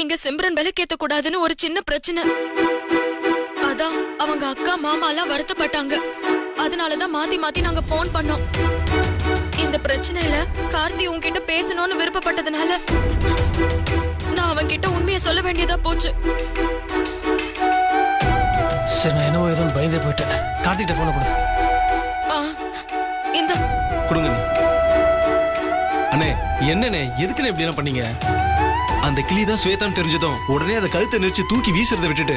இங்க சிம்ரன் விலக்கேத்த கூடாதுன்னு ஒரு சின்ன பிரச்சனை. அதான் அவங்க அக்கா மாமா எல்லாம் வருத்தப்பட்டாங்க. அதனாலதான் மாத்தி மாத்தி நாங்க போன் பண்ணோம். இந்த பிரச்சனையில கார்த்தி உன்கிட்ட பேசணும்னு விருப்பப்பட்டதுனால நான் அவன் கிட்ட உண்மையை சொல்ல வேண்டியதா போச்சு. சரி, நான் என்னவோ ஏதோ பயந்தே போயிட்டேன். கார்த்திகிட்ட போன கொடு. இந்த கொடுங்க அண்ணே. என்னண்ணே, எதுக்குண்ணே இப்படி எல்லாம் பண்ணீங்க? அந்த கிளிதான் ஸ்வேதான்னு தெரிஞ்சதும் உடனே அதை கழுத்தை நெரிச்சு தூக்கி வீசுறதை விட்டுட்டு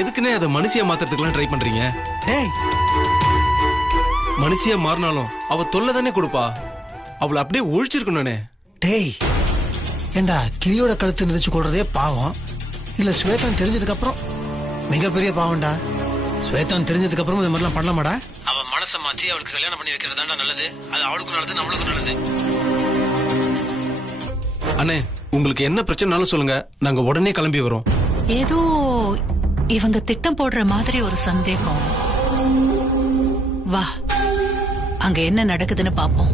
எதுக்குன்னே அதை மனுஷியா மாத்துறதுக்குலாம் ட்ரை பண்றீங்க? டேய், மனுஷியா மாறினாலும் அவ தொல்லை தானே கொடுப்பா. அவளை அப்படியே ஒழிச்சிருக்கணும்னே. டேய், ஏண்டா கிளியோட கழுத்து நெரிச்சு கொள்றதே பாவம். இல்ல ஸ்வேதான் தெரிஞ்சதுக்கு அப்புறம் மிகப்பெரிய பாவம்டா. ஸ்வேதான் தெரிஞ்சதுக்கு அப்புறம் இது மாதிரிலாம் பண்ணலாமாடா? அவன் மனசை மாத்தி அவளுக்கு கல்யாணம் பண்ணி வைக்கிறதாண்டா நல்லது. அது அவளுக்கும் நல்லது, நம்மளுக்கும் நல்லது. அண்ணே, உங்களுக்கு என்ன பிரச்சனைனாலும் சொல்லுங்க, நாங்க உடனே கிளம்பி வரோம். ஏதோ இவங்க திட்டம் போடுற மாதிரி ஒரு சந்தேகம். வா, அங்க என்ன நடக்குதுன்னு பாப்போம்.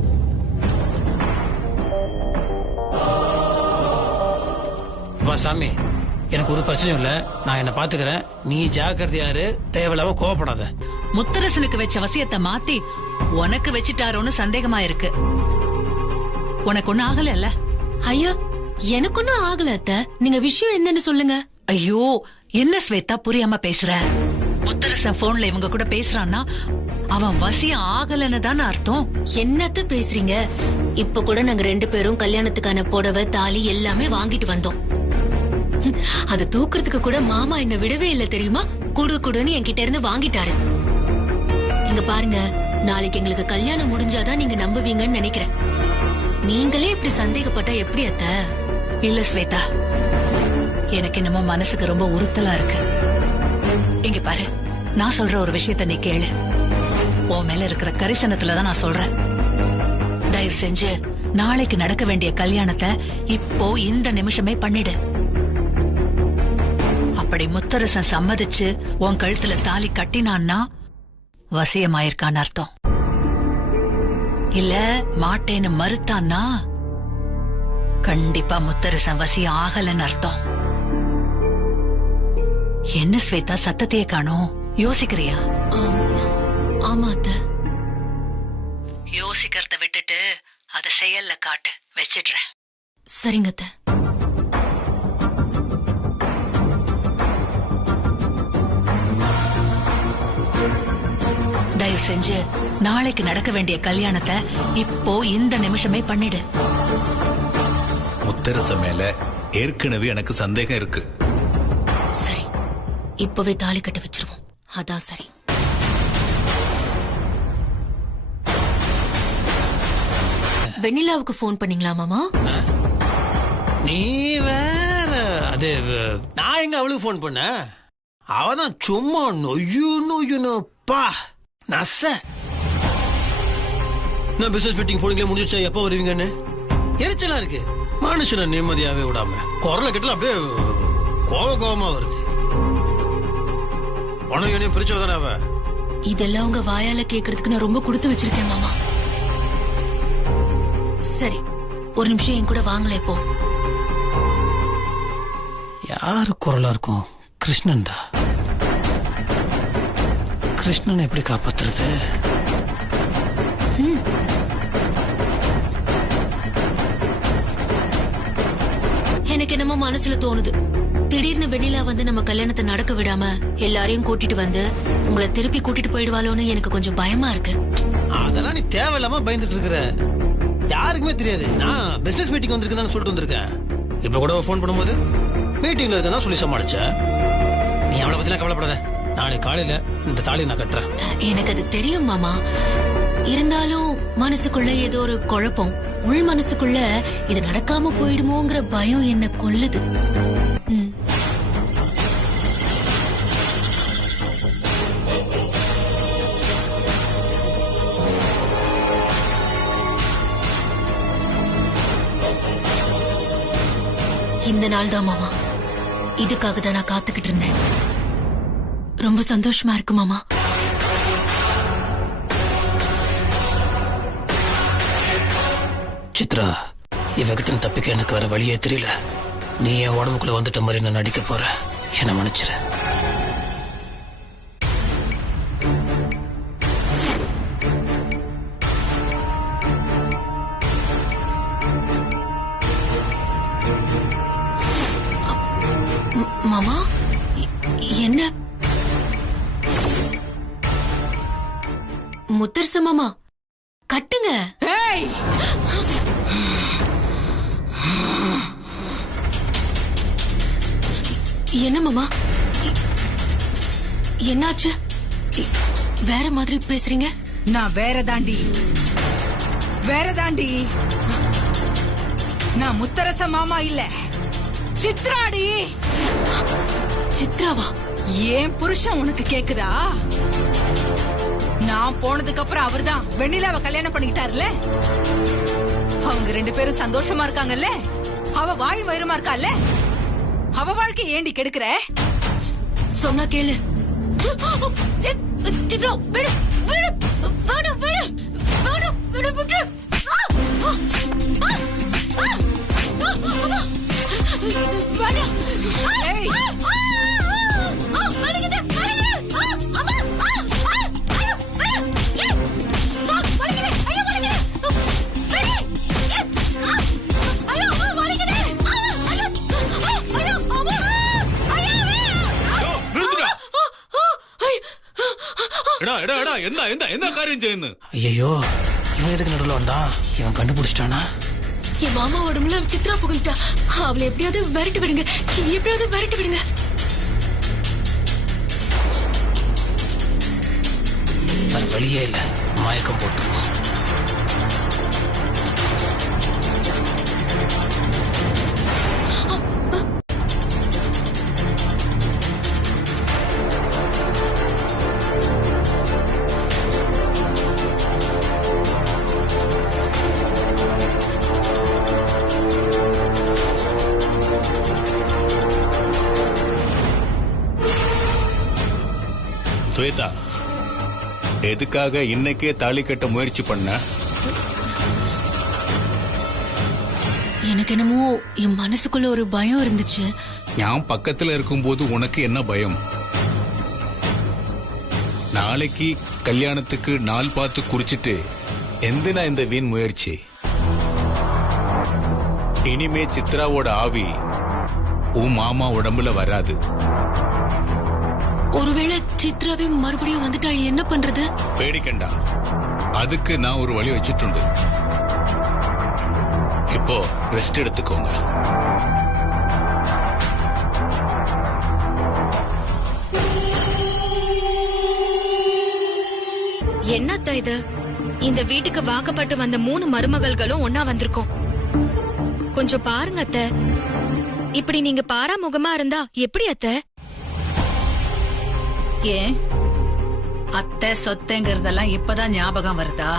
வா சாமி, எனக்கு ஒரு பிரச்சனையும் இல்ல. நான் என்ன பாத்துக்கிறேன். நீ ஜாக்கிரதையாரு, தேவையில்லாம கோவப்படாத. முத்தரசனுக்கு வச்ச வசியத்தை மாத்தி உனக்கு வச்சிட்டாரோன்னு சந்தேகமா இருக்கு. உனக்கு ஒண்ணு ஆகல? ஐயா, எனக்கு ஒன்னும் ஆகல அத்தை. நீங்க விஷயம் என்னன்னு சொல்லுங்க. ஐயோ, என்ன ஸ்வேதா புரியாம பேசுற? முத்தரசன் போன்ல இவங்க கூட பேசுறான்னா அவன் வசியம் ஆகலன்னு தானே அர்த்தம். என்னத்த பேசுறீங்க? இப்ப கூட நாங்க 2 பேரும் கல்யாணத்துக்கான புடவை தாலி எல்லாமே வாங்கிட்டு வந்தோம். அது தூக்குறதுக்கு கூட மாமா என்ன விடவே இல்ல தெரியுமா? குடுன்னு என்கிட்ட இருந்து வாங்கிட்டாரு. இங்க பாருங்க, நாளைக்கு எங்களுக்கு கல்யாணம் முடிஞ்சாதான் நீங்க நம்புவீங்கன்னு நினைக்கிறேன். நீங்களே இப்படி சந்தேகப்பட்டா எப்படி அத்த? இல்ல ஸ்வேதா, எனக்கு என்னமோ மனசுக்கு ரொம்ப உறுத்தலா இருக்கு. இங்க பாரு, நான் சொல்ற ஒரு விஷயத்த நீ கேளு. உன் மேல இருக்கிற கரிசனத்துலதான் நான் சொல்றேன். தயவு செஞ்சு நாளைக்கு நடக்க வேண்டிய கல்யாணத்தை இப்போ இந்த நிமிஷமே பண்ணிடு. அப்படி முத்தரசன் சம்மதிச்சு உன் கழுத்துல தாலி கட்டினான்னா வசியமாயிருக்கான்னு அர்த்தம். இல்ல மாட்டேன்னு மறுத்தான்னா கண்டிப்பா முத்தரசன் வசியம் ஆகலன்னு அர்த்தம். என்ன ஸ்வேதா, சத்தத்தையே காணோம்? யோசிக்கிறியா? ஆமா அத்த. யோசிக்கிறத விட்டுட்டு அத செயல்ல காட்டு. வச்சிடுறேன். சரிங்க அத்த. தயவு செஞ்சு நாளைக்கு நடக்க வேண்டிய கல்யாணத்தை இப்போ இந்த நிமிஷமே பண்ணிடு. முத்தரச மேல ஏற்கனவே எனக்கு சந்தேகம் இருக்கு. சரி, இப்பவே தாலி கட்ட வச்சிருவோம். அதான் சரி. வெண்ணிலாவுக்கு போன் பண்ணீங்களா மாமா? நீ வேற. அது நான் எங்க அவளுக்கு போன் பண்ண? அவதான் சும்மா நொய்யுன்னு பா நச. நான் பிசினஸ் மீட்டிங் போனீங்களே, முடிஞ்சிச்சா, எப்ப வருவீங்கன்னு எரிச்சலா இருக்கு. மனுஷனை நிம்மதியாவே விடாம குரலை கட்டல அப்படியே கோபமா வருது. உனக்கு பிரிச்சதானே அவ? இதெல்லாம் உங்க வாயால கேக்குறதுக்கு நான் ரொம்ப கொடுத்து வச்சிருக்கேன் மாமா. சரி, ஒரு நிமிஷம் என் கூட வாங்கல. இப்போ யாரு குரலா இருக்கும்? கிருஷ்ணன் தான். கிருஷ்ணன் எப்படி காப்பாத்துறது? எனக்கு என்னமோ மனசுல தோணுது, திடீர்னு வெண்ணிலா வந்து நம்ம கல்யாணத்தை நடக்க விடாம எல்லாரையும் கூட்டிட்டு வந்து உங்களை திருப்பி கூட்டிட்டு போயிடுவாளோன்னு எனக்கு கொஞ்சம் பயமா இருக்கு. அதெல்லாம் நீ தேவையில்லாம பயந்துட்டு இருக்கிற. யாருக்குமே தெரியாது நான் பிசினஸ் மீட்டிங் வந்திருக்கேன்னு சொல்லிட்டு வந்திருக்கேன். இப்ப கூட போன் பண்ணும்போது மீட்டிங்ல இருக்கா சொல்லி சமாளிச்ச. நீ அவளை பத்திலாம் கவலைப்படாத. நாளைக்கு காலையில இந்த தாலி நான் கட்டுறேன். எனக்கு அது தெரியும் மாமா. இருந்தாலும் மனசுக்குள்ள ஏதோ ஒரு குழப்பம். உள் மனசுக்குள்ள இது நடக்காம போயிடுமோங்கிற பயம் என்ன கொல்லுது. இந்த நாள் தான் மாமா. இதுக்காக தான் நான் காத்துக்கிட்டு இருந்தேன். ரொம்ப சந்தோஷமா இருக்கு மாமா. சித்ரா, இவகிட்ட தப்பிக்க எனக்கு வேற வழியே தெரியல. நீ என் உடம்புக்குள்ள வந்துட்ட மாதிரி நான் நடிக்க போறேன். என்ன மன்னிச்சிரு. மாமா என்ன முத்தரச மாமா கட்டுங்க. என்ன மாமா என்னாச்சு? வேற மாதிரி பேசுறீங்க. நான் வேற தாண்டி நான் முத்தரச மாமா இல்ல, சித்ராடி. சித்ராவா? ஏன் புருஷன் உனக்கு கேக்குதா? நான் போனதுக்கு அப்புறம் அவர்தான் வெண்ணிலாவை கல்யாணம் பண்ணிக்கிட்டாருல. அவங்க 2 பேரும் சந்தோஷமா இருக்காங்கல்ல. அவ வாய் வயிறுமா இருக்கால. அவ வாழ்க்கை ஏண்டி கெடுக்கிற? சொன்னா கேளு. சித்ரா விடு விடு விடு விடு விடு விடு விடு. என்ன காரியம் செய்யுது? ஐயோ, இவன் எதுக்கு நடுவில் வந்தா? இவன் கண்டுபிடிச்சிட்டானா? என் மாமா உடம்புல சித்ரா புகழ்ட்டா. அவளை எப்படியாவது விரட்டி விடுங்க, எப்படியாவது விரட்டி விடுங்க. வேற வழியே இல்ல, மயக்கம் போட்டு. ஸ்வேதா, எதுக்காக இன்னைக்கே தாலி கட்ட முயற்சி பண்ண? எனக்கு என்னமோ என் மனசுக்குள்ள ஒரு பயம் இருந்துச்சு. நான் பக்கத்துல இருக்கும்போது உனக்கு என்ன பயம்? நாளைக்கு கல்யாணத்துக்கு நாள் பார்த்து குறிச்சிட்டு எந்தினா இந்த வீண் முயற்சி? இனிமே சித்ராவோட ஆவி உன் மாமா உடம்புல வராது. ஒருவேளை சித்ராவே மறுபடியும் வந்துட்டா என்ன பண்றது? பேடிக்கண்டா, அதுக்கு நான் ஒரு வழி வச்சிട്ടുണ്ട്. இப்போ ரெஸ்ட் எடுத்துக்கோங்க. என்னத்த இது? இந்த வீட்டுக்கு வாக்கப்பட்டு வந்த 3 மருமகள்களும் ஒன்னா வந்திருக்கோம். கொஞ்சம் பாருங்க அத்தை. இப்படி நீங்க பாராமுகமா இருந்தா எப்படி அத்தை? ஏன் அத்தை சொத்தைங்கிறதெல்லாம் இப்பதான் ஞாபகம் வருதா?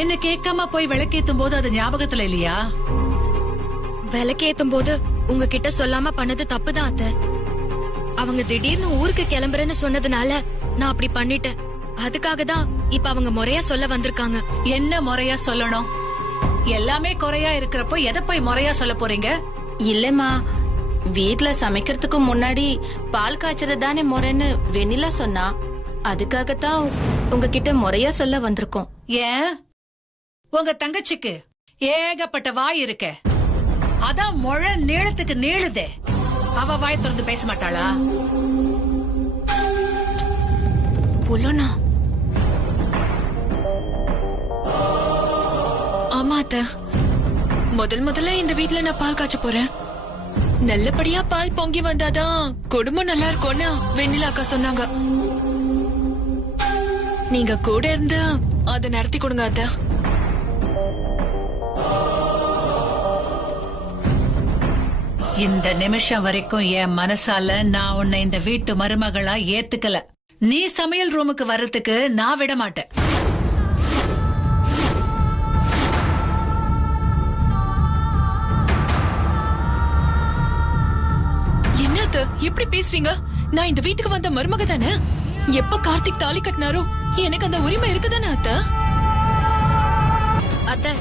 என்ன கேட்காம போய் விளக்கேத்தும் போது அது ஞாபகத்துல இல்லையா? விளக்கேத்தும் போது உங்ககிட்ட சொல்லாம பண்ணது தப்புதான் அத்தை. அவங்க திடீர்னு ஊருக்கு கிளம்புறேன்னு சொன்னதுனால நான் அப்படி பண்ணிட்டேன். அதுக்காக தான் இப்ப அவங்க முறையா சொல்ல வந்திருக்காங்க. என்ன முறையா சொல்லணும்? எல்லாமே குறையா இருக்கிறப்போ எதை போய் முறையா சொல்ல போறீங்க? இல்லம்மா, வீட்ல சமைக்கிறதுக்கு முன்னாடி பால் காய்ச்சது தானே முறைன்னு வெண்ணிலா சொன்னா. அதுக்காகத்தான் உங்ககிட்ட முறையா சொல்ல வந்திருக்கோம். ஏன் உங்க தங்கச்சிக்கு ஏகப்பட்ட வாய் இருக்க, அதான் முழ நீளத்துக்கு நீளுதே. அவ வாய் திறந்து பேச மாட்டாளா? புலனா? ஆமா அத்தை, முதல்ல இந்த வீட்ல நான் பால் காய்ச்ச போறேன். நல்லபடியா பால் பொங்கி வந்தாதான் குடும்பம் நல்லா இருக்கும்னு வெண்ணிலா அக்கா சொன்னாங்க. நீங்க கூட இருந்து அதை நடத்தி கொடுங்க அத்தை. இந்த நிமிஷம் வரைக்கும் என் மனசால நான் உன்னை இந்த வீட்டு மருமகளா ஏத்துக்கல. நீ சமையல் ரூமுக்கு வர்றதுக்கு நான் விட மாட்டேன். எப்படி பேசுறீங்க? நான் இந்த வீட்டுக்கு வந்த மருமக தானே. எப்ப கார்த்திக் தாலி கட்டினாரோ எனக்கு அந்த உரிமை இருக்குதானே அத்தை? அத்தை,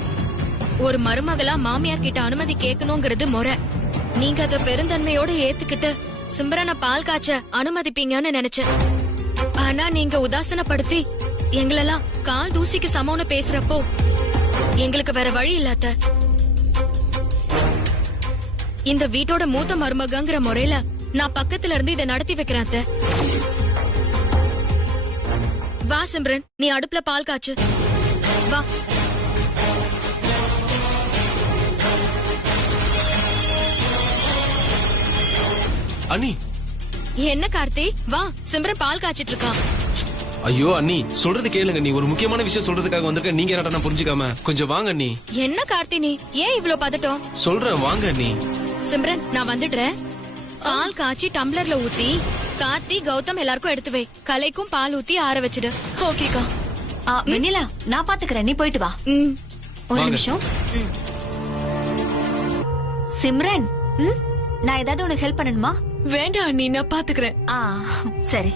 ஒரு மருமகளா மாமியார் கிட்ட அனுமதி கேட்கணுங்கிறது முறை. நீங்க அத பெருந்தன்மையோட ஏத்துக்கிட்டு சிம்ரனை பால் காய்ச்ச அனுமதிப்பீங்கன்னு நினைச்சேன். ஆனா நீங்க உதாசனப்படுத்தி எங்களெல்லாம் கால் தூசிக்கு சமம்னு பேசுறப்போ எங்களுக்கு வேற வழி இல்லாத. இந்த வீட்டோட மூத்த மருமகங்கிற முறையில நான் பக்கத்துல இருந்து இதை நடத்தி வைக்கிறேன் அத்தை. வா சிம்ரன், நீ அடுப்புல பால் காய்ச்சு. வா. அண்ணி. என்ன கார்த்தி, வா. சிம்ரன் பால் காய்ச்சிட்டு இருக்கான். ஐயோ அண்ணி, சொல்றது கேளுங்க. நீ ஒரு முக்கியமான விஷயம் சொல்றதுக்காக வந்திருக்க. நீங்க என்னடா நான் புரிஞ்சுக்காம கொஞ்சம் வாங்க அண்ணி. என்ன கார்த்தி, நீ ஏன் இவ்ளோ பதட்டம்? சொல்றேன் வாங்க அண்ணி. சிம்ரன், நான் வந்துடுறேன். பால் காய்ச்சி டம்ளர்ல ஊத்தி கார்த்தி கௌதம் எல்லாருக்கும் எடுத்து வை. கலைக்கும் பால் ஊத்தி ஆற வச்சிடு. ஓகேக்கா. வெண்ணிலா, நான் பாத்துக்கிறேன், நீ போயிட்டு வா. ஒரு நிமிஷம். சிம்ரன், நான் ஏதாவது உனக்கு ஹெல்ப் பண்ணணுமா? வேண்டாம், நீ நான் பாத்துக்கிறேன். சரி.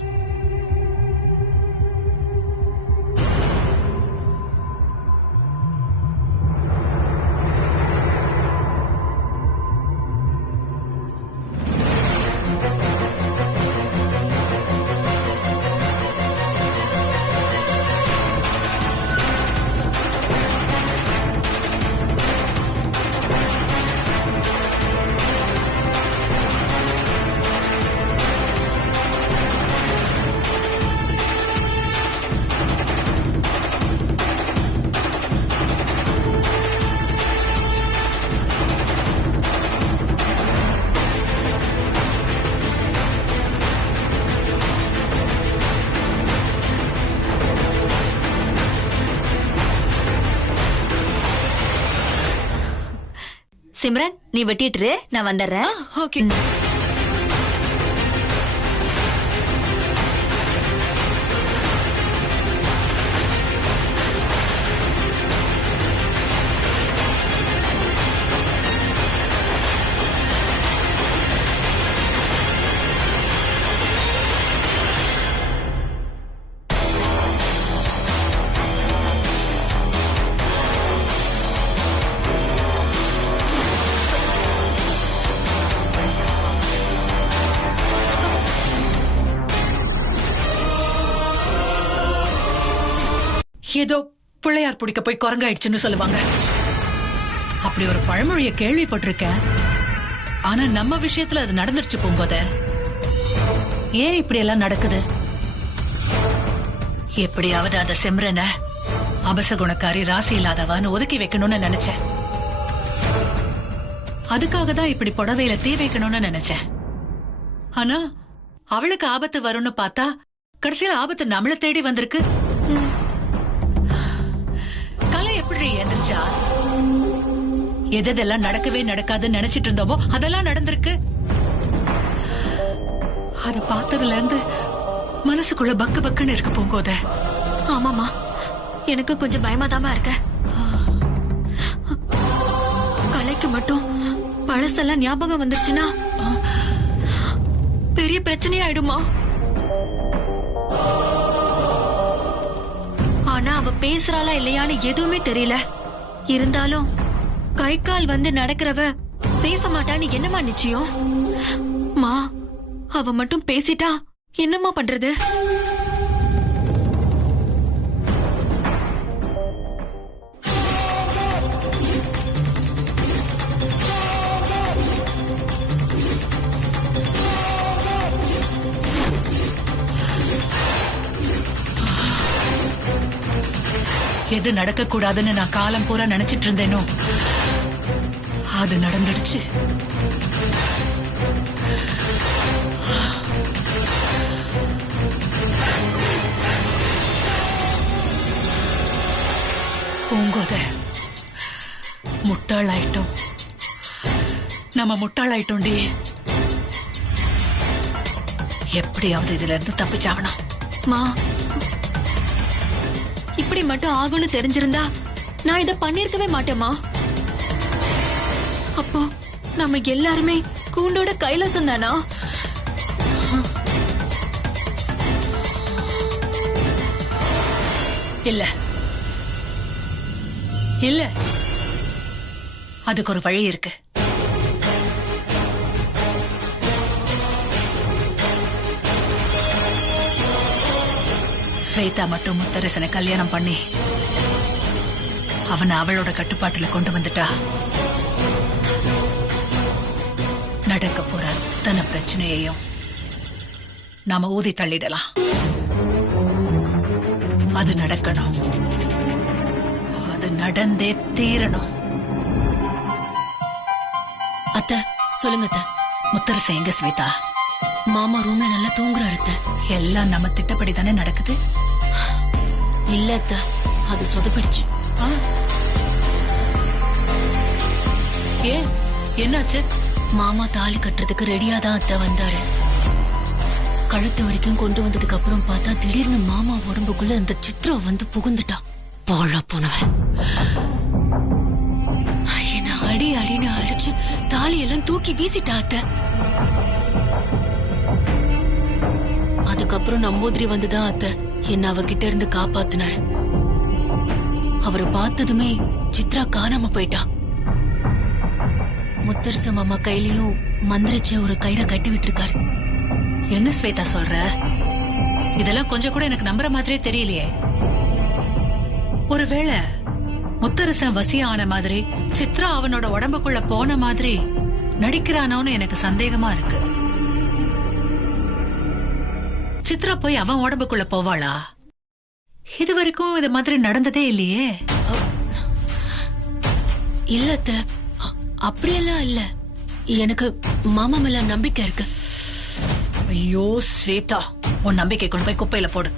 சிம்ரன், நீ வெட்டிட்டு நான் வந்துடுறேன். ஓகே. ஏதோ பிள்ளையார் பிடிக்க போய் குரங்காயிடுச்சுன்னு சொல்லுவாங்க. அப்படி ஒரு பழமொழிய கேள்விப்பட்டிருக்கேன். ஆனா நம்ம விஷயத்துல அது நடந்துருச்சு போகும்போது ஏன் இப்படி எல்லாம் நடக்குது? எப்படியாவது அந்த சிம்ரனை அபசகுணக்காரி, ராசி இல்லாதவான்னு ஒதுக்கி வைக்கணும்னு நினைச்சேன். அதுக்காக தான் இப்படி புடவையில தீ வைக்கணும்னு நினைச்சேன். ஆனா அவளுக்கு ஆபத்து வரும்னு பார்த்தா கடைசியில ஆபத்து நம்மள தேடி வந்திருக்கு. கலை எப்படி எந்திரிச்சா? எதெல்லாம் நடக்கவே நடக்காதுன்னு நினைச்சிட்டு இருந்தோமோ அதெல்லாம் நடந்திருக்கு. அத பார்த்ததுல இருந்து மனசுக்குள்ள பக்கு பக்குன்னு இருக்கு போங்கோத. ஆமாமா, எனக்கு கொஞ்சம் பயமாதாமா இருக்க. கலைக்கு மட்டும் பழசெல்லாம் ஞாபகம் வந்துருச்சுன்னா பெரிய பிரச்சனை ஆயிடுமா? ஆனா அவ பேசுறாளா இல்லையான்னு எதுவுமே தெரியல. இருந்தாலும் கை கால் வந்து நடக்கிறவ பேச மாட்டான்னு என்னமா நிச்சயம்? மா, அவ மட்டும் பேசிட்டா என்னம்மா பண்றது? எது நடக்க கூடாதுன்னு நான் காலம் பூரா நினைச்சிட்டு இருந்தேனோ அது நடந்துடுச்சு. பூங்கோத, முட்டாளாயிட்டோம். நம்ம முட்டாளாயிட்டோண்டி. எப்படியாவது இதுல இருந்து தப்பிச்சாகணும். மா, இப்படி மட்டும் ஆகும்னு தெரிஞ்சிருந்தா நான் இத பண்ணிருக்கவே மாட்டேமா. அப்போ நம்ம எல்லாருமே கூண்டோட கைலாசம் தானா? இல்ல இல்ல, அதுக்கு ஒரு வழி இருக்கு. ஸ்வேதா மட்டும் முத்தரசனை கல்யாணம் பண்ணி அவனை அவளோட கட்டுப்பாட்டுல கொண்டு வந்துட்டா நடக்க போற அத்தனை பிரச்சனையையும் நாம ஊதி தள்ளிடலாம். அது நடக்கணும், அது நடந்தே தீரணும். அத்தை சொல்லுங்க அத்தை. முத்தரசன் எங்க ஸ்வேதா? மாமா ரூம்ல நல்லா தூங்குறாரு அத்தை. எல்லாம் நம்ம திட்டப்படி தானே நடக்குது. இல்ல அத்தை, அது சொதப்பிடுச்சு. ஏன், என்னாச்சு? மாமா தாலி கட்டுறதுக்கு ரெடியா தான் அத்தை வந்தாரு. கழுத்து வரைக்கும் கொண்டு வந்ததுக்கு அப்புறம் பார்த்தா திடீர்னு மாமா உடம்புக்குள்ள அந்த சித்ரா வந்து புகுந்துட்டா. பாழா போனவன் என்ன அடி அடின்னு அடிச்சு தாலியெல்லாம் தூக்கி வீசிட்டா அத்தை. அதுக்கப்புறம் நம்பூதிரி வந்துதான் அத்தை என்ன அவகிட்ட இருந்து காப்பாத்தினாரு. அவரை பார்த்ததுமே சித்ரா காணாம போயிட்டா. முத்தரச மாமா கையிலயும் மந்திரிச்ச ஒரு கயிறை கட்டி விட்டுருக்காரு. என்ன ஸ்வேதா சொல்ற? இதெல்லாம் கொஞ்சம் கூட எனக்கு நம்புற மாதிரியே தெரியலையே. ஒருவேளை முத்தரசன் வசியம் ஆன மாதிரி சித்ரா அவனோட உடம்புக்குள்ள போன மாதிரி நடிக்கிறானோன்னு எனக்கு சந்தேகமா இருக்கு. சித்ரா போய் அவன் உடம்புக்குள்ள போவாளா? இது வரைக்கும் இது மாதிரி நடந்ததே இல்லையே. இல்ல அத்தை, அப்படியெல்லாம் இல்ல. எனக்கு மாமா மேல நம்பிக்கை இருக்கு. ஐயோ ஸ்வேதா, உன் நம்பிக்கை கொண்டு போய் குப்பையில போடு.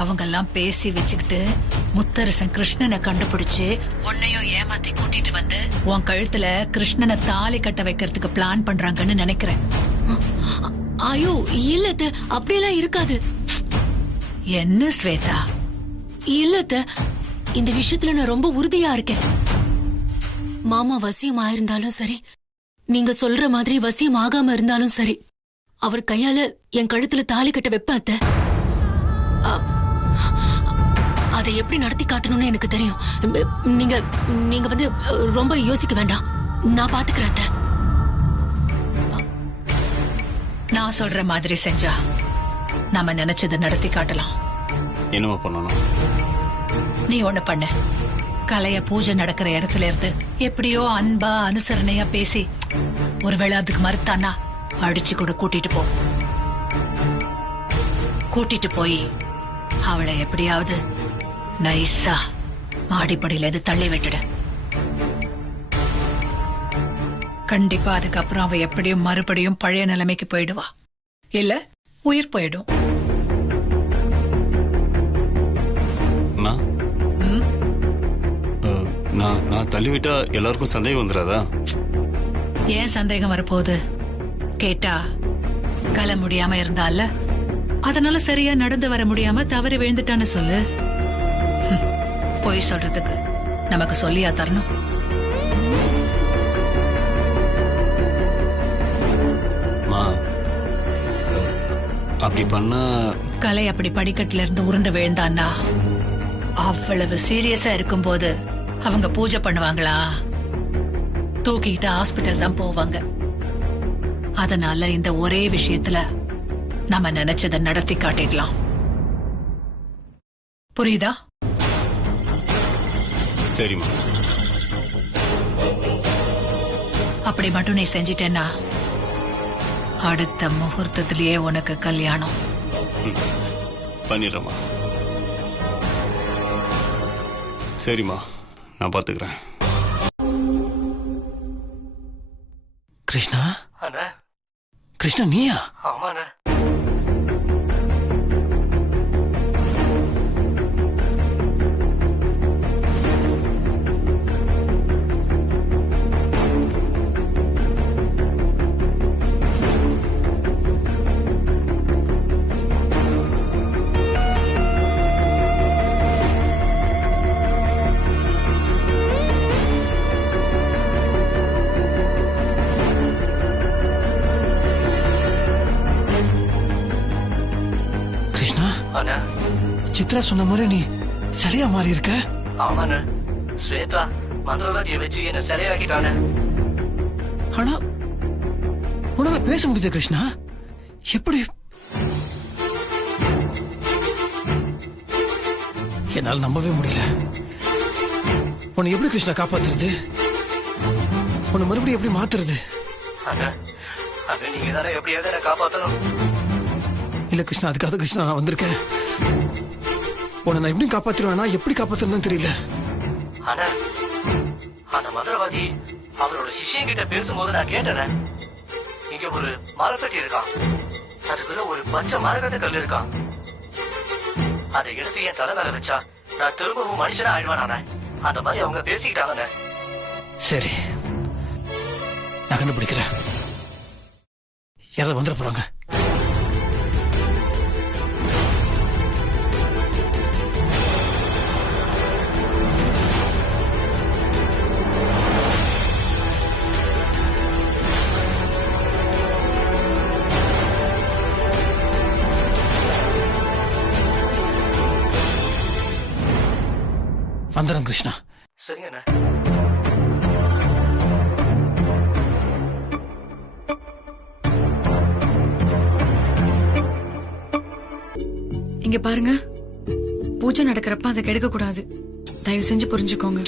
அவங்க எல்லாம் பேசி வச்சுக்கிட்டு முத்தரசன் கிருஷ்ணனை கண்டுபிடிச்சு உன்னையும் ஏமாத்தி கூட்டிட்டு வந்து உன் கழுத்துல கிருஷ்ணனை தாலி கட்ட வைக்கிறதுக்கு பிளான் பண்றாங்கன்னு நினைக்கிறேன். ஐயோ இல்ல அத்தை, அப்படியெல்லாம் இருக்காது. என்ன ஸ்வேதா? இல்ல அத்தை, இந்த விஷயத்துல நான் ரொம்ப உறுதியா இருக்கேன். மாமா வசியம் ஆயிருந்தாலும் சரி, நீங்க சொல்ற மாதிரி வசியம் ஆகாம இருந்தாலும் சரி, அவர் கையால என் கழுத்துல தாலி கட்ட வைப்ப அத்தை. அதை எப்படி நடத்தி காட்டணும்னு எனக்கு தெரியும். நீங்க நீங்க வந்து ரொம்ப யோசிக்க வேண்டாம், நான் பாத்துக்கிறேன் அத்தை. நான் சொல்ற மாதிரி செஞ்சா நாம நினைச்சதை நடத்தி காட்டலாம். என்னமா பண்ணணும்? நீ ஒண்ணு பண்ண, கலைய பூஜை நடக்கிற இடத்துல இருந்து எப்படியோ அன்பா அனுசரணையா பேசி ஒருவேளை அதுக்கு மறுத்தானா அடிச்சு கூட கூட்டிட்டு போ. கூட்டிட்டு போய் அவளை எப்படியாவது நைஸா மாடிப்படியில எது தள்ளி விட்டுடு. கண்டிப்பா அதுக்கப்புறம் அவ எப்படியும் மறுபடியும் பழைய நிலைமைக்கு போயிடுவா, இல்ல உயிர் போயிடும். நான் தள்ளிவிட்டா எல்லாருக்கும் சந்தேகம் வந்துடாதா? ஏன் சந்தேகம் வரப்போகுது? கேட்டா கலை முடியாம இருந்தால அதனால சரியா நடந்து வர முடியாம தவறி விழுந்துட்டான்னு சொல்லு. பொய் சொல்றதுக்கு நமக்கு சொல்லியா தரணும்? அப்படி பண்ணா கலை அப்படி படிக்கட்டுல இருந்து உருண்டு விழுந்தான்னா அவ்வளவு சீரியஸா இருக்கும்போது அவங்க பூஜை பண்ணுவாங்களா? தூக்கிட்டு ஹாஸ்பிட்டல் தான் போவாங்க. அதனால இந்த ஒரே விஷயத்துல நாம நினைச்சதை நடத்தி காட்டிடலாம். புரியுதா? சரிம்மா. அப்படி மட்டும் நீ செஞ்சிட்டேன்னா அடுத்த முகூர்த்தத்திலேயே உனக்கு கல்யாணம். பண்ணிடுறேம்மா. சரிம்மா, நான் பாத்துக்கிறேன். கிருஷ்ணா, கிருஷ்ணா நீயா? ஆமாண்ணா. சித்ரா சொன்ன மாதிரி நீ சிலையா மாறி இருக்க. ஆமாண்ண, ஸ்வேதா மந்திரவாதியை வச்சு என்ன சிலையாக்கிட்டானே. ஆனா உன்னால பேச முடியுது கிருஷ்ணா? எப்படி? என்னால் நம்பவே முடியல. உன்னை எப்படி கிருஷ்ணா காப்பாத்துறது? உன்னை மறுபடியும் எப்படி மாத்துறது? நீங்க தானே எப்படியாவது காப்பாத்தணும். இல்ல கிருஷ்ணா, அதுக்காக கிருஷ்ணா நான் வந்திருக்கேன். உன்னை நான் எப்படி காப்பாத்திருவேனா, எப்படி காப்பாத்துறதுன்னு தெரியல. ஆனா அந்த மந்திரவாதி அவரோட சிஷ்யன் கிட்ட பேசும்போது நான் கேட்டேன், இங்க ஒரு மரப்பெட்டி இருக்கான், அதுக்குள்ள ஒரு பச்சை மரகத கல் இருக்கான், அதை எடுத்து என் தலை மேல வச்சா நான் திரும்பவும் மனுஷனா ஆயிடுவானே. அந்த மாதிரி அவங்க பேசிக்கிட்டாங்க. சரி, நான் கண்டுபிடிக்கிறேன். யாராவது வந்துட போறாங்க. வந்துடும் கிருஷ்ணா. சரிங்க. இங்க பாருங்க, பூஜை நடக்கிறப்ப அதை கெடுக்க கூடாது. தயவு செஞ்சு புரிஞ்சுக்கோங்க.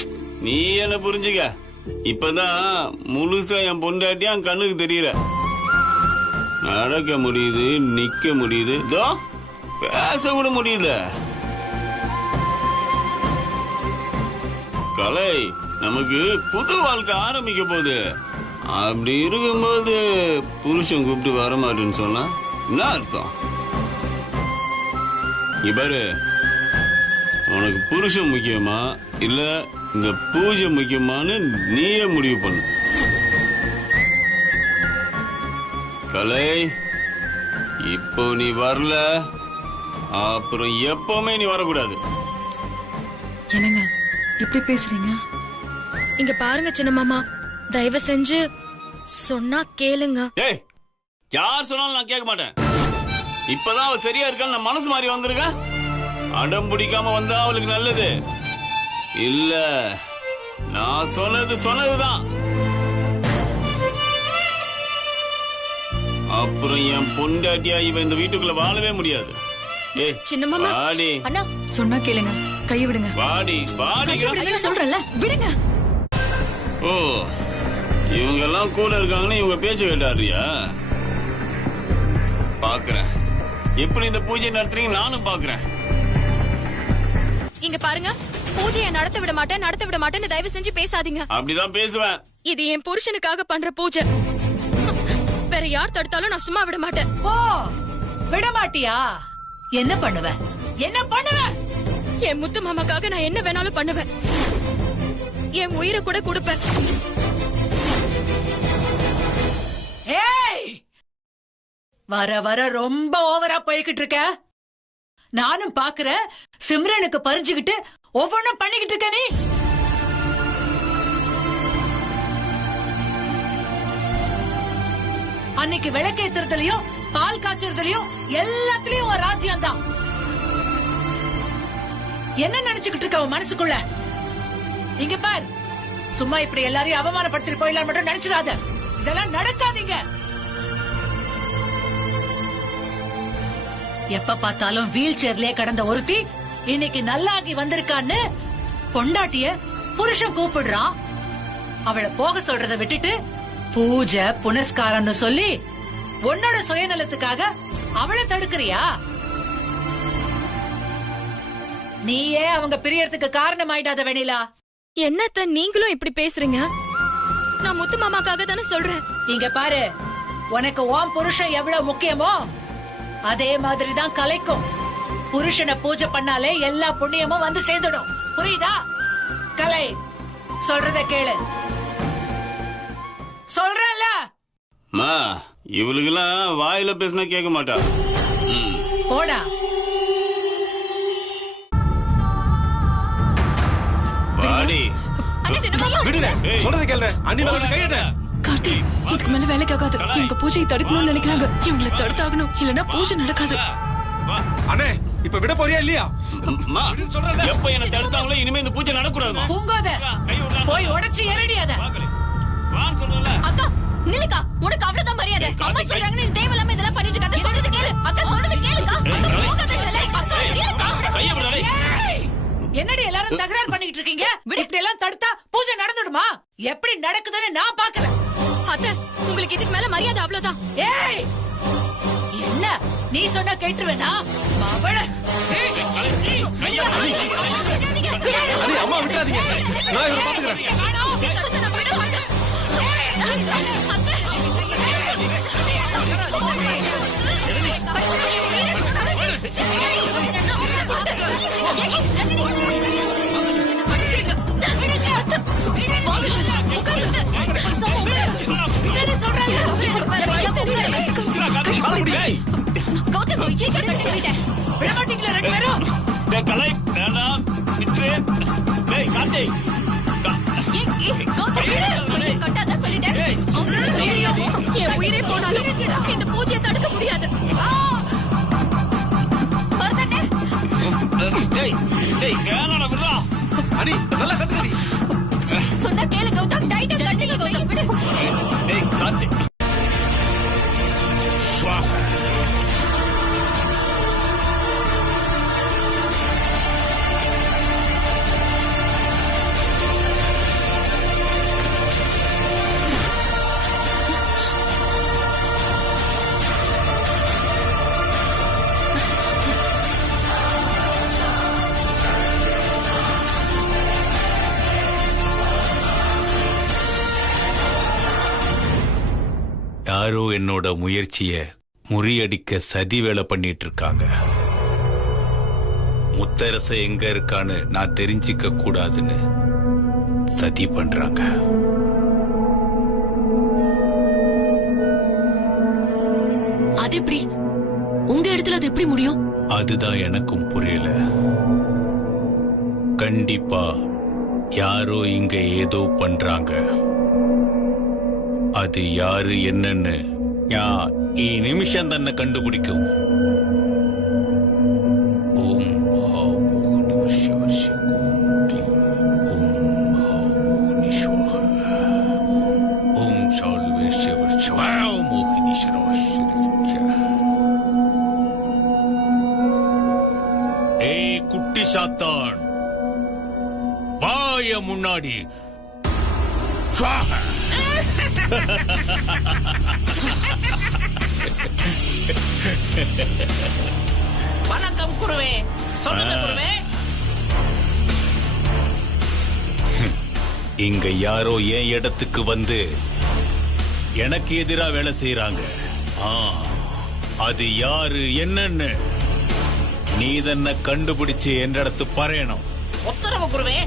நீ என்ன புரிஞ்சுக்க? இப்பதான் முழுசா என் பொண்டாட்டியா கண்ணுக்கு தெரியற. நடக்க முடியுது, நிக்க முடியுது, பேச கூட முடியல. கலை, நமக்கு புது வாழ்க்கை ஆரம்பிக்க போகுது. அப்படி இருக்கும்போது புருஷன் கூப்பிட்டு வர மாட்டேன்னு சொன்னா என்ன அர்த்தம்? இவரு உனக்கு புருஷன் முக்கியமா இல்ல இந்த பூஜை முக்கியமானு நீயே முடிவு பண்ணு. கலை, இப்போ நீ வரல, அப்புறம் எப்பவுமே நீ வரக்கூடாது. என்னங்க இப்படி பேசுறீங்க? இங்க பாருங்க சின்ன மாமா, தயவு செஞ்சு சொன்னா கேளுங்க. ஏய், யார் சொன்னாலும் நான் கேட்க மாட்டேன். இப்பதான் அவ சரியா இருக்கான்னு நான் மனசு மாறி வந்திருக்க. அடம் பிடிக்காம வந்தா அவளுக்கு நல்லது. இல்ல, நான் சொன்னதுதான். அப்புறம் என் பொண்டாட்டியா இவ இந்த வீட்டுக்குள்ள வாழவே முடியாது. ஏய் சின்ன மாமா, வாடி. அண்ணா சொன்னா கேளுங்க, கை விடுங்க. வாடி வாடி சொல்றேன்ல, விடுங்க. ஓ, இவங்க எல்லாம் கூட இருக்காங்கன்னு இவங்க பேச்சு கேட்டாரியா? பாக்குறேன் எப்படி இந்த பூஜை நடத்துறீங்க, நானும் பாக்குறேன். இங்க பாருங்க, பூஜையை நடத்த விட மாட்டேன்னு தயவு செஞ்சு பேசாதீங்க. அப்படிதான் பேசுவேன். இது என் புருஷனுக்காக பண்ற பூஜை. வேற யார் தடுத்தாலும் நான் சும்மா விட மாட்டேன். ஓ, விட மாட்டியா? என்ன பண்ணுவ? என்ன பண்ணுவ? என் முத்து மாமாக்காக நான் என்ன வேணாலும் பண்ணுவேன். என் உயிரை கூட கொடுப்பேன். ஏய், வர வர ரொம்ப ஓவரா போய்கிட்டு இருக்க. நானும் பாக்குறேன், சிம்ரனுக்கு பறிஞ்சுகிட்டு ஒவ்வொன்னும் பண்ணிக்கிட்டு இருக்க நீ. அன்னைக்கு விளக்கேத்துறதுலயும் பால் காய்ச்சறதுலயும் எல்லாத்துலயும் ஒரு ராஜ்யம் தான். என்ன நினைச்சுக்கிட்டு இருக்க உன் மனசுக்குள்ள? இங்க பார், சும்மா இப்படி எல்லாரையும் அவமானப்படுத்திட்டு போயிடலாம் மட்டும் நினைச்சிடாத. இதெல்லாம் நடக்காதீங்க. எப்ப பார்த்தாலும் வீல் சேர்லயே கடந்த ஒருத்தி இன்னைக்கு நல்லாகி வந்திருக்கான்னு பொண்டாட்டிய புருஷன் கூப்பிடுறான். அவளை போக சொல்றத விட்டுட்டு பூஜை புனஸ்காரம்னு சொல்லி உன்னோட சுயநலத்துக்காக அவளை தடுக்கிறியா? நீயே அவங்க பிரியறதுக்கு காரணம் ஆயிடாத வெண்ணிலா. என்னத்த நீங்களும் இப்படி பேசுறீங்க? நான் முத்து மாமாக்காக தானே சொல்றேன். இங்க பாரு, உனக்கு உன் புருஷன் எவ்வளவு முக்கியமோ அதே மாதிரிதான் கலைக்கும். புருஷனை பூஜை பண்ணாலே எல்லா புண்ணியமும் வந்து சேர்ந்துடும். புரியுதா? கலை, சொல்றத கேளு. சொல்றேன்ல. மா, இவளுக்கெல்லாம் வாயில பேசினா கேட்க மாட்டா. போடா. வாடி. சொல்றதை கேளு. அண்ணி மேல கையிட. கார்த்தி, இதுக்கு மேல வேலைக்கு ஆகாது. இவங்க பூஜையை தடுக்கணும்னு நினைக்கிறாங்க. இவங்களை தடுத்தாகணும், இல்லனா பூஜை நடக்காது. அண்ணே, இப்ப விட போறியா இல்லையா? எப்ப என்ன தடுத்தாங்களோ இனிமே இந்த பூஜை நடக்கூடாதுமா. பூங்கோத, போய் உடைச்சு எரடியாத. அக்கா நில்லுக்கா, உனக்கு அவ்வளவுதான் மரியாதை. அம்மா சொல்றாங்கன்னு தேவையில்லாம இதெல்லாம் பண்ணிட்டு இருக்காத. சொல்றது கேளு அக்கா, சொல்றது கேளுக்கா. அக்கா போகாத இல்ல. அக்கா நில்லுக்கா. என்னடி எல்லாரும் தகராறு பண்ணிட்டு இருக்கீங்க? இப்படி எல்லாம் தடுத்தா பூஜை நடந்துடுமா? எப்படி நடக்குதுன்னு நான் பாக்குறேன். அத்தை, உங்களுக்கு இதுக்கு மேல மரியாதை அவ்வளவுதான். ஏய், என்ன நீ சொன்னா கேட்டுருவேனா? அவள அம்மா விட்டுறாதீங்க, நான் இவரை பாத்துக்கிறேன். உயிரே போனாலும் இந்த பூஜையை தடுக்க முடியாது. சொன்னா கேளு கௌதம், டைட்டா கட்டுங்க கௌதம், விடு. யாரோ என்னோட முயற்சிய முறியடிக்க சதி வேலை பண்ணிட்டு இருக்காங்க. முத்தரச எங்க இருக்கான்னு நான் தெரிஞ்சிக்க கூடாதுன்னு சதி பண்றாங்க. அது எப்படி உங்க இடத்துல அது எப்படி முடியும்? அதுதான் எனக்கும் புரியல. கண்டிப்பா யாரோ இங்க ஏதோ பண்றாங்க. அது யாரு என்னன்னு ಈ நிமிஷம் തന്നെ கண்டுபிடிக்கும். ஓம் ஓம் ஏய் குட்டி சாத்தான், வாய முன்னாடி. வணக்கம் குருவே. சொல்லுங்க குருவே. இங்க யாரோ என் இடத்துக்கு வந்து எனக்கு எதிரா வேலை செய்யறாங்க. அது யாரு என்னன்னு நீ தன்னை கண்டுபிடிச்சு என் இடத்து பறையணும். உத்தரவு குருவே.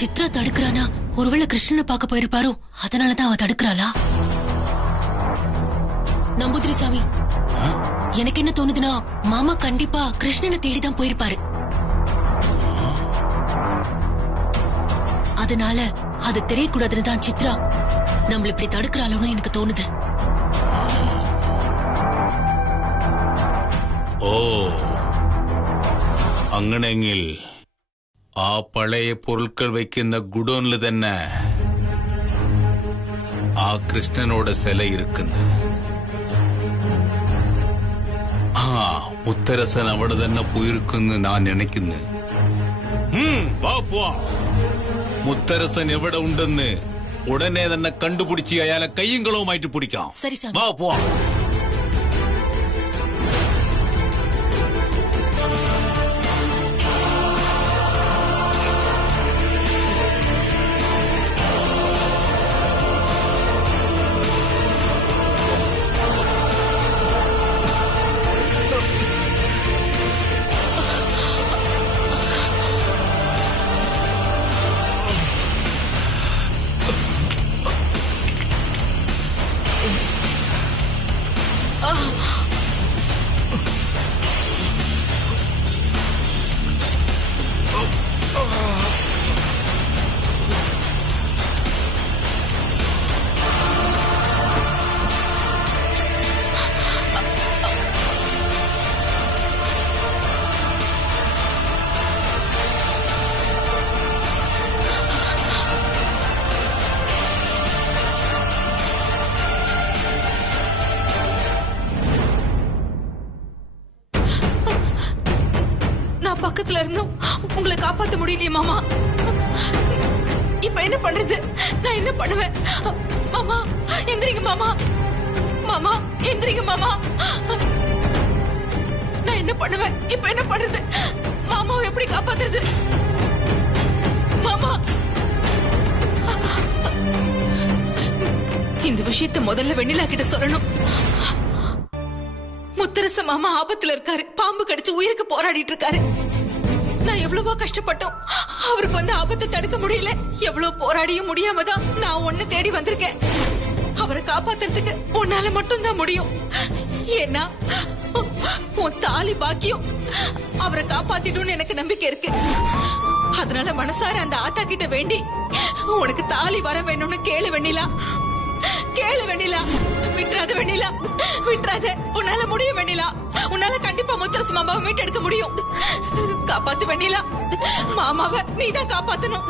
சித்ரா தடுக்கிறானா? ஒருவேளை கிருஷ்ணனை பார்க்க போயிருப்பாரோ, அதனாலதான் அவ தடுக்கிறாளா? நம்பூதிரி சாமி, எனக்கு என்ன தோணுதுன்னா மாமா கண்டிப்பா கிருஷ்ணனை தேடிதான் போயிருப்பாரு. அதனால அது தெரியக்கூடாதுன்னு தான் சித்ரா நம்மள இப்படி தடுக்கிறாளோன்னு எனக்கு தோணுது. ഓ അങ്ങനെങ്കിൽ ആ പഴയ പൊരുൾക്കൾ വയ്ക്കുന്ന ഗുഡോണിൽ തന്നെ ആ കൃഷ്ണനോട് சில ഇരിക്കുന്നു. മുത്തരസൻ അവിടെ തന്നെ പോയിരിക്കുന്നു ഞാൻ നനയ്ക്കുന്നു. മുത്തരസൻ എവിടെ ഉണ്ടെന്ന് ഉടനെ തന്നെ കണ്ടുപിടിച്ച് അയാളെ കയ്യും കളവുമായിട്ട് പിടിക്കാം. വാ പോവാ. நான் பக்கத்துல இருந்தும் உங்களை காப்பாத்த முடியலையே மாமா. இப்ப என்ன பண்றது? நான் என்ன பண்ணுவேன்? மாமா எந்திரிங்க மாமா. மாமா எந்திரிங்க மாமா. நான் என்ன பண்ணுவேன்? இப்ப என்ன பண்றது? மாமாவை எப்படி காப்பாத்துறது? மாமா இந்த விஷயத்தை முதல்ல வெண்ணிலா கிட்ட சொல்லணும். முத்தரச மாமா ஆபத்துல இருக்காரு. பாம்பு கடிச்சு உயிருக்கு போராடிட்டு இருக்காரு. நான் எவ்வளவோ கஷ்டப்பட்டோம். அவருக்கு வந்து ஆபத்தை தடுக்க முடியல. எவ்வளவு போராடியும் முடியாம தான் நான் உன்னை தேடி வந்திருக்கேன். அவரை காப்பாத்துறதுக்கு உன்னால மட்டும்தான் முடியும். ஏன்னா உன் தாலி பாக்கியம் அவரை காப்பாத்திடும் எனக்கு நம்பிக்கை இருக்கு. அதனால மனசார அந்த ஆத்தா கிட்ட வேண்டி உனக்கு தாலி வர வேணும்னு கேளு வெண்ணிலா. கேளு வெண்ணிலா. விட்டுறாத வெண்ணிலா, விட்டுறாத. உன்னால முடியும் வெண்ணிலா. உன்னால கண்டிப்பா முத்தரசு மாமாவை மீட்டெடுக்க முடியும். காப்பாத்து வெண்ணிலா. மாமாவை நீதான் காப்பாத்தணும்.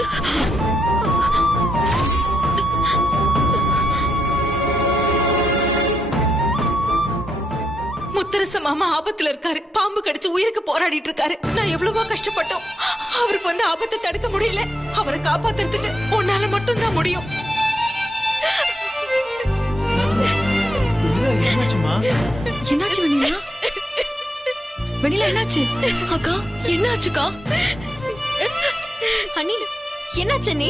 முத்தரச மாமா ஆபத்துல இருக்காரு. பாம்பு கடிச்சு உயிருக்கு போராடிட்டு இருக்காரு. நான் எவ்வளவோ கஷ்டப்பட்டோம். அவருக்கு வந்து ஆபத்தை தடுக்க முடியல. அவரை காப்பாத்துறதுக்கு உன்னால மட்டும்தான் முடியும். என்னாச்சு வெண்ணிலா? வெண்ணிலா என்னாச்சு? அக்கா என்னாச்சுக்கா? அண்ணி என்னாச்சு? அண்ணி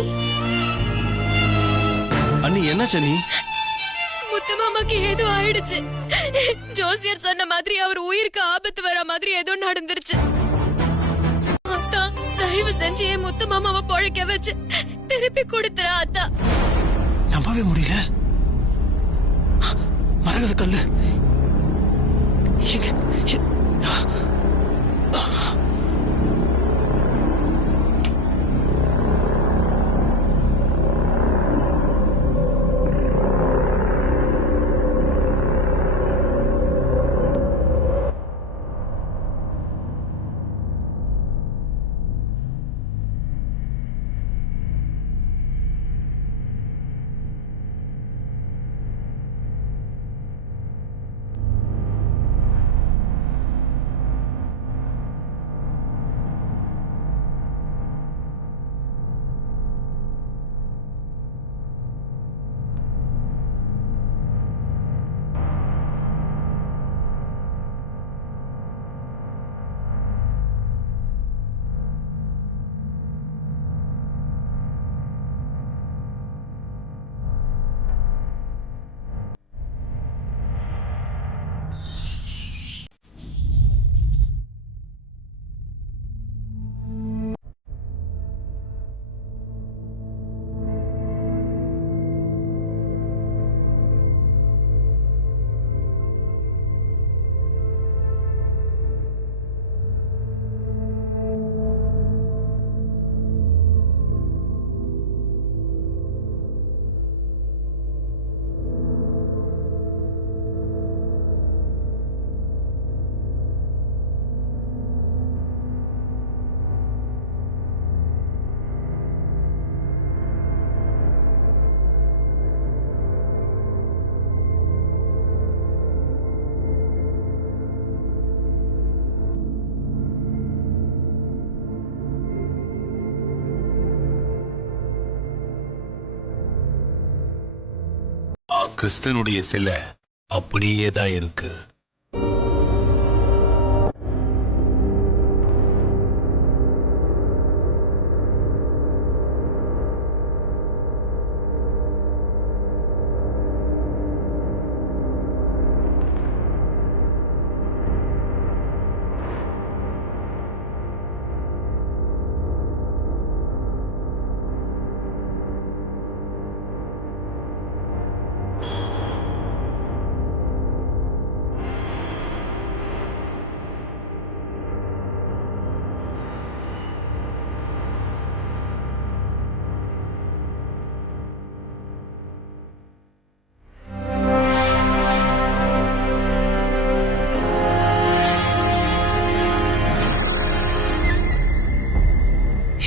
அண்ணி என்னாச்சு அண்ணி? முத்து மாமாக்கு ஏதோ ஆயிடுச்சு. ஜோசியர் சொன்ன மாதிரி அவர் உயிருக்கு ஆபத்து வர மாதிரி ஏதோ நடந்துருச்சு. அத்தா தயவு செஞ்சு என் முத்து மாமாவை பொழைக்க வச்சு திருப்பி கொடுத்துற அத்தா. நம்பவே முடியல. மரகத கல்லு எங்க? கிறிஸ்தனுடைய சிலை அப்படியே தான் இருக்கு.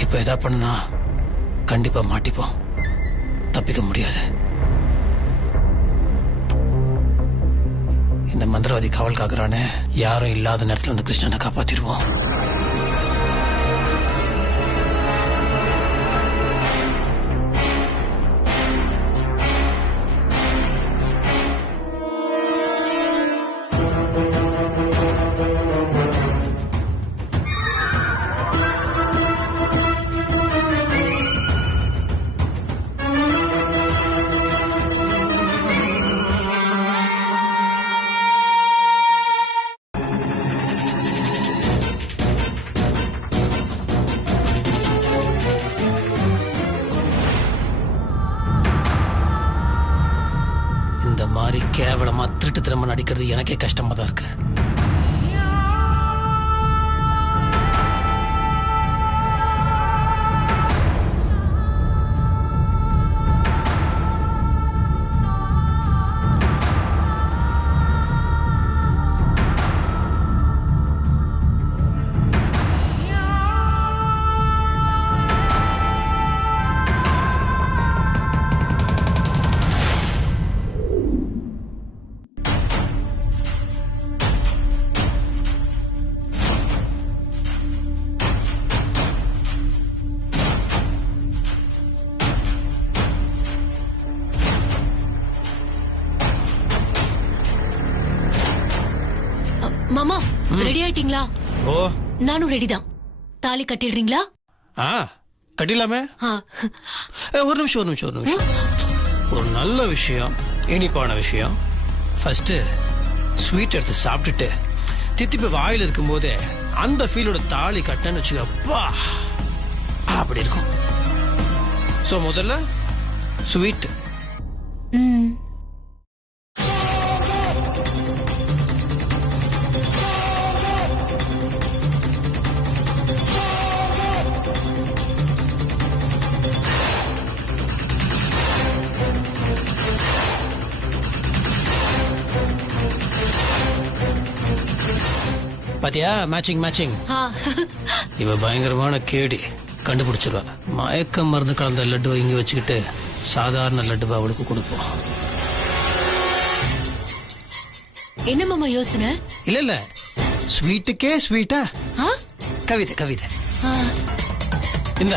இப்ப எதா பண்ணா கண்டிப்பா மாட்டிப்போம். தப்பிக்க முடியாது. இந்த மந்திரவாதி காவல் காக்குறானே, யாரும் இல்லாத நேரத்துல வந்து கிருஷ்ணனை காப்பாத்திடுவோம். திருட்டு திறமை நடிக்கிறது எனக்கே கஷ்டமா தான் இருக்கு. மாமா ரெடி ஆயிட்டீங்களா? ஓ நானும் ரெடி தான். தாலி கட்டிடுறீங்களா? கட்டிடலாமே. ஒரு நிமிஷம். ஒரு நல்ல விஷயம், இனிப்பான விஷயம். ஃபர்ஸ்ட் ஸ்வீட் எடுத்து சாப்பிட்டுட்டு தித்திப்பு வாயில் இருக்கும் போதே அந்த ஃபீலோட தாலி கட்டன்னு வச்சுக்கப்பா அப்படி இருக்கும். சோ முதல்ல ஸ்வீட். பாத்தியா, மேட்சிங். இவ பயங்கரமான கேடி, கண்டுபிடிச்சிருவா. மயக்க மருந்து கலந்த லட்டுவை இங்க வச்சுக்கிட்டு சாதாரண லட்டுவை அவளுக்கு கொடுப்போம். என்ன மாமா யோசனை? இல்ல ஸ்வீட்டுக்கே ஸ்வீட்டா? கவிதை இந்த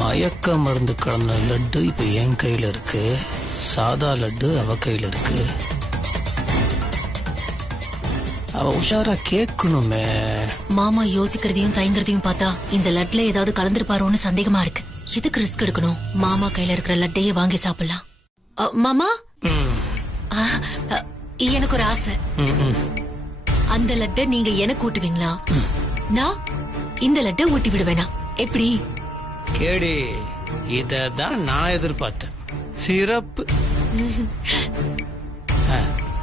மயக்க மருந்து கலந்த லட்டு இப்ப என் கையில இருக்கு, சாதா லட்டு அவ கையில இருக்கு. அவ உஷாரா கேட்கணுமே. மாமா யோசிக்கிறதையும் தயங்குறதையும் பார்த்தா இந்த லட்ல ஏதாவது கலந்துருப்பாரோன்னு சந்தேகமா இருக்கு. எதுக்கு ரிஸ்க் எடுக்கணும்? மாமா கையில இருக்கிற லட்டையே வாங்கி சாப்பிடலாம். மாமா, எனக்கு ஒரு ஆசை. அந்த லட்டை நீங்க எனக்கு ஊட்டுவீங்களா? நான் இந்த லட்டை ஊட்டி விடுவேனா? எப்படி? கேடி, இததான் நான் எதிர்பார்த்தேன். சிறப்பு.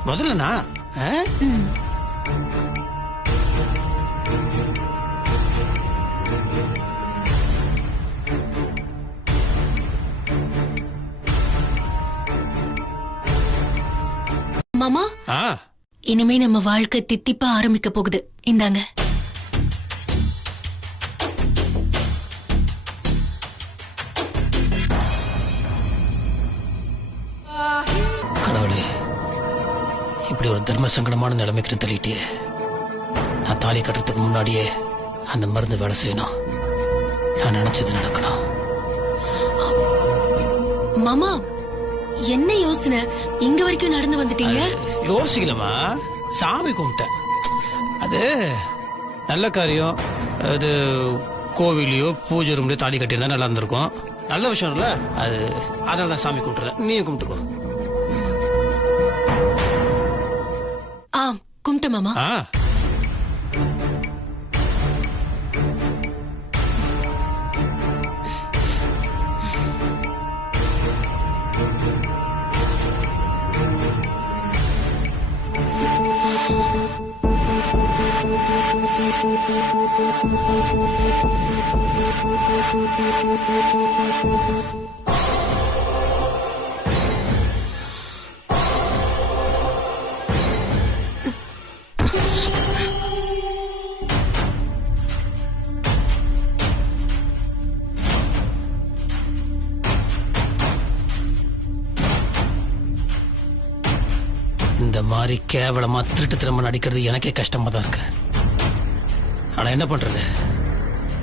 முதல்ல நான் மாமா, இனிமே நம்ம வாழ்க்கை தித்திப்பா ஆரம்பிக்க போகுது. இந்தாங்க. கடவுளே, இப்படி ஒரு தர்ம சங்கடமான நிலைமைக்கு தள்ளிட்டியே. நான் தாலி கட்டுறதுக்கு முன்னாடியே அந்த மருந்து வேலை செய்யணும். நான் நினைச்சது நடக்கணும். மாமா, என்ன யோசனை? இங்க வரைக்கும் நடந்து வந்துட்டீங்க? யோசிக்கலமா, சாமி கும்பிட்டேன். அது நல்ல காரியம். அது கோவிலையோ பூஜை ரூம்லயோ தாலி கட்டியிருந்தா நல்லா இருந்திருக்கும். நல்ல விஷயம் இல்ல அது, அதனால தான் சாமி கும்பிட்டுறேன். நீயும் கும்பிட்டுக்கோ. கும்பிட்ட மாமா. இந்த மாதிரி கேவலமா திருட்டு திறமை நடிக்கிறது எனக்கே கஷ்டமா தான் இருக்கு. ஆனா என்ன பண்றது?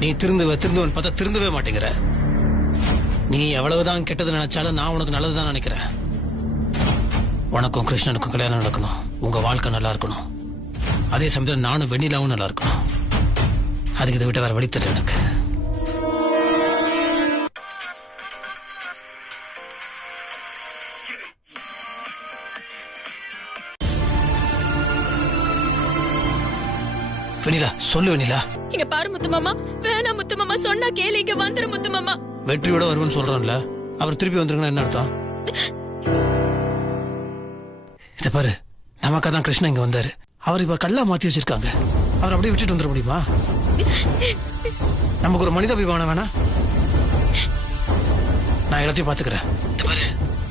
நீ திருந்துவன் பார்த்தா திருந்தவே மாட்டேங்கிற. நீ எவ்வளவுதான் கெட்டது நினைச்சாலும் நான் உனக்கு நல்லதுதான் நினைக்கிறேன். உனக்கும் கிருஷ்ணனுக்கும் கல்யாணம் நடக்கணும், உங்க வாழ்க்கை நல்லா இருக்கணும். அதே சமயத்தில் நானும் வெண்ணிலாவும் நல்லா இருக்கணும். அதுக்கு இதை விட்டு வேற வழி தெரியல எனக்கு. வெண்ணிலா, சொல்லு வெண்ணிலா. இங்க பாரு முத்து மாமா, வேணா முத்து மாமா, சொன்னா கேளு, இங்க வந்துரு முத்து மாமா. வெற்றியோட வருவேன்னு சொல்றேன்ல, அவர் திருப்பி வந்துருங்கன்னா என்ன அர்த்தம்? இத பாரு, நமக்கா தான் கிருஷ்ணன் இங்க வந்தாரு. அவர் இப்ப கல்லா மாத்தி வச்சிருக்காங்க. அவர் அப்படியே விட்டுட்டு வந்துட முடியுமா? நமக்கு ஒரு மனிதாபிமானம் வேணா? நான் எல்லாத்தையும் பாத்துக்கிறேன்.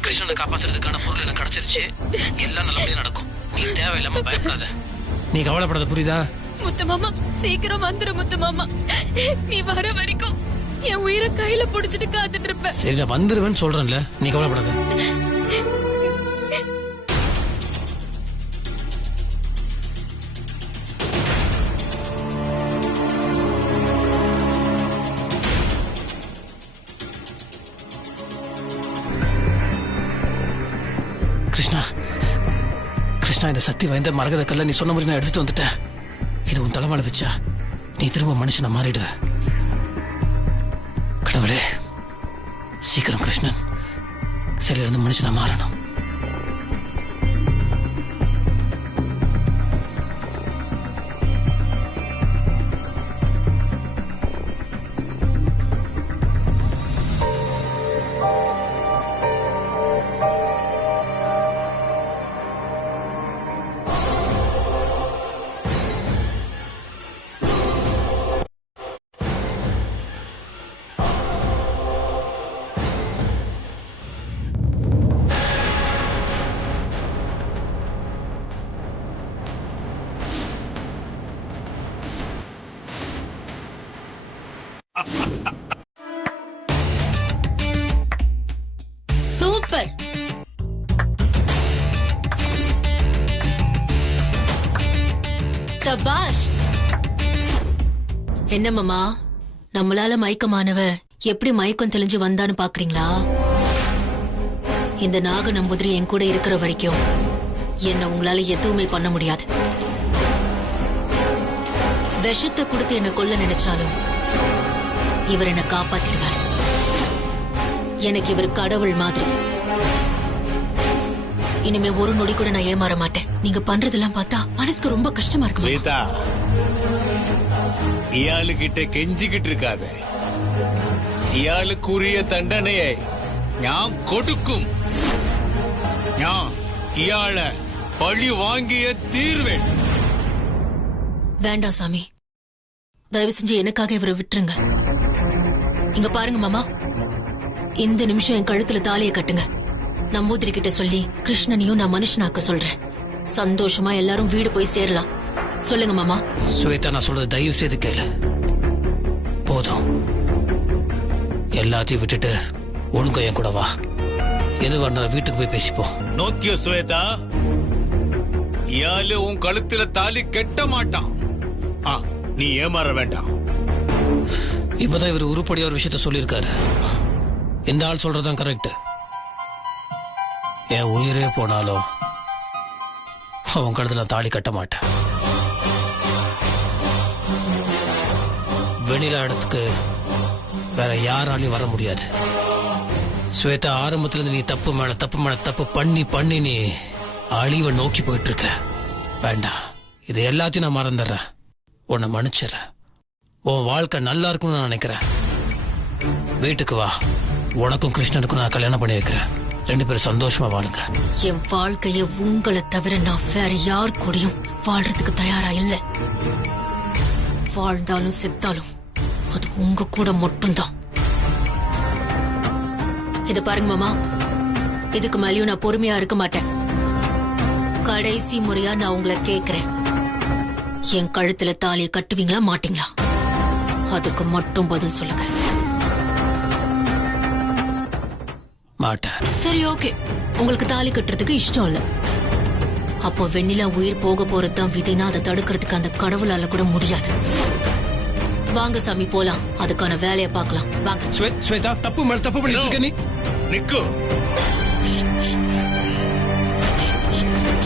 கிருஷ்ணனை காப்பாத்துறதுக்கான பொருள் எனக்கு கிடைச்சிருச்சு. எல்லாம் நல்லபடியா நடக்கும். நீ தேவையில்லாம பயப்படாத. நீ கவலைப்படாத, புரியுதா? முத்து மாமா சீக்கிரம் வந்துரு. முத்து மாமா, நீ வர வரைக்கும் என் உயிரை கையில புடிச்சிட்டு காத்துட்டு இருப்ப. சரி, நான் வந்துருவேன்னு சொல்றேன்ல, நீ கவலைப்படாத. கிருஷ்ணா, இந்த சக்தி வாய்ந்த மரகத கல்ல நீ சொன்ன மாதிரி நான் எடுத்துட்டு வந்துட்டேன். இது உன் தலைமையில வச்சா நீ திரும்ப மனுஷனை மாறிடுவ. கடவுளே, சீக்கிரம் கிருஷ்ணன் சிலையில இருந்து மனுஷனா மாறணும். சூப்பர். சபாஷ். என்ன மாமா, நம்மளால மயக்கமானவ எப்படி மயக்கம் தெளிஞ்சு வந்தான்னு பாக்குறீங்களா? இந்த நாக நம்பூதிரி என் கூட இருக்கிற வரைக்கும் என்ன உங்களால எதுவுமே பண்ண முடியாது. விஷத்தை கொடுத்து என்ன கொல்ல நினைச்சாலும் இவர் என்ன காப்பாத்திடுவார். எனக்கு இவர் கடவுள் மாதிரி. இனிமே ஒரு நொடி கூட நான் ஏமாற மாட்டேன். நீங்க பண்றதெல்லாம் பார்த்தா மனசுக்கு ரொம்ப கஷ்டமா இருக்கு. ஸ்வேதா, இயாளுகிட்ட கெஞ்சிக்கிட்டு இருக்காத. இயாளுக்குரிய தண்டனையை நான் கொடுக்கும். நான் இயாள பழி வாங்கிய தீர்வேன். வேண்டாம் சாமி, தயவு செஞ்சு எனக்காக இவரை விட்டுருங்க. இங்க பாருங்க மாமா, இந்த நிமிஷம் என் கழுத்துல தாலியை கட்டுங்க. நம்பூதிரி கிட்ட சொல்லி கிருஷ்ணனையும் நான் மனுஷனாக்க சொல்றேன். சந்தோஷமா எல்லாரும் வீடு போய் சேரலாம். சொல்லுங்க மாமா. ஸ்வேதா, நான் சொல்றது தயவு செய்து கேளு. போதும், எல்லாத்தையும் விட்டுட்டு ஒழுங்கா என் கூட வா. எது வரணும் வீட்டுக்கு போய் பேசிப்போம். நோக்கிய ஸ்வேதா, இயாலு உன் கழுத்துல தாலி கெட்ட மாட்டான். நீ ஏமாற வேண்டாம். இப்பதான் இவர் உருப்படியா ஒரு விஷயத்த சொல்லியிருக்காரு. இந்த ஆள் சொல்றதுதான் கரெக்ட். என் உயிரே போனாலும் அவன் கழுத்துல தாலி கட்ட மாட்டேன். வெளியில இடத்துக்கு வேற யாராலையும் வர முடியாது. ஸ்வேதா, ஆரம்பத்துல இருந்து நீ தப்பு மேல தப்பு பண்ணி நீ அழிவை நோக்கி போயிட்டு இருக்க. வேண்டாம், இது எல்லாத்தையும் நான் மறந்துடுறேன். உன்னை மன்னிச்சிடுறேன். உன் வாழ்க்கை நல்லா இருக்கும்னு நான் நினைக்கிறேன். வீட்டுக்கு வா, உனக்கும் கிருஷ்ணனுக்கும் நான் கல்யாணம் பண்ணி வைக்கிறேன். 2 பேரும் சந்தோஷமா வாழுங்க. என் வாழ்க்கைய உங்களை தவிர நான் வேற யார் கூடயும் வாழ்றதுக்கு தயாரா இல்ல. வாழ்ந்தாலும் செத்தாலும் அது உங்க கூட மட்டும்தான். இத பாருங்க மாமா, இதுக்கு மேலயும் நான் பொறுமையா இருக்க மாட்டேன். கடைசி முறையா நான் உங்களை கேக்குறேன், என் கழுத்துல தாலியை கட்டுவீங்களா மாட்டீங்களா? அதுக்கு மட்டும் பதில் சொல்லுங்க. மாட்டேன். சரி, ஓகே. உங்களுக்கு தாலி கட்டுறதுக்கு இஷ்டம் இல்ல. அப்போ வெண்ணிலா உயிர் போக போறதுதான் விதினா அதை தடுக்கிறதுக்கு அந்த கடவுளால கூட முடியாது. வாங்க சாமி, போலாம். அதுக்கான வேலையை பார்க்கலாம். வாங்க. ஸ்வேதா, தப்பு மேல தப்பு பண்ணிட்டு இருக்க நீ. நிக்கு.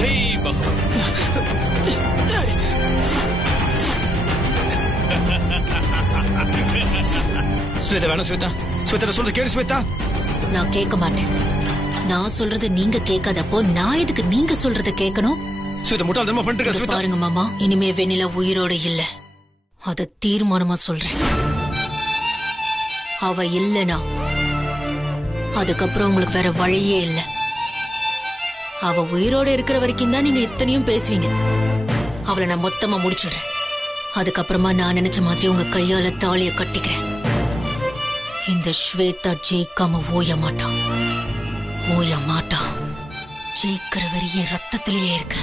ஜெய் பகவான். ஸ்வேதா, வேணாம் ஸ்வேதா. ஸ்வேதா, சொல்ற கேளு ஸ்வேதா. நான் கேட்க மாட்டேன். நான் சொல்றது நீங்க கேட்காதப்போ நான் எதுக்கு நீங்க சொல்றத கேட்கணும்? ஸ்வேதா, முட்டாள்தனமா பண்ணிட்டு இருக்க. பாருங்க மாமா, இனிமே வெண்ணிலா உயிரோட இல்ல. அத தீர்மானமா சொல்றேன். அவ இல்லனா அதுக்கப்புறம் உங்களுக்கு வேற வழியே இல்ல. அவ உயிரோட இருக்கிற வரைக்கும் தான் நீங்க இத்தனையும் பேசுவீங்க. அவளை நான் மொத்தமா முடிச்சிடுறேன். அதுக்கப்புறமா நான் நினைச்ச மாதிரி உங்க கையால தாலிய கட்டிக்கிறேன். இந்த ஸ்வேதா ஜெயிக்காம ஓய மாட்டான். ஜெயிக்கிற வரையே ரத்தத்திலேயே இருக்க.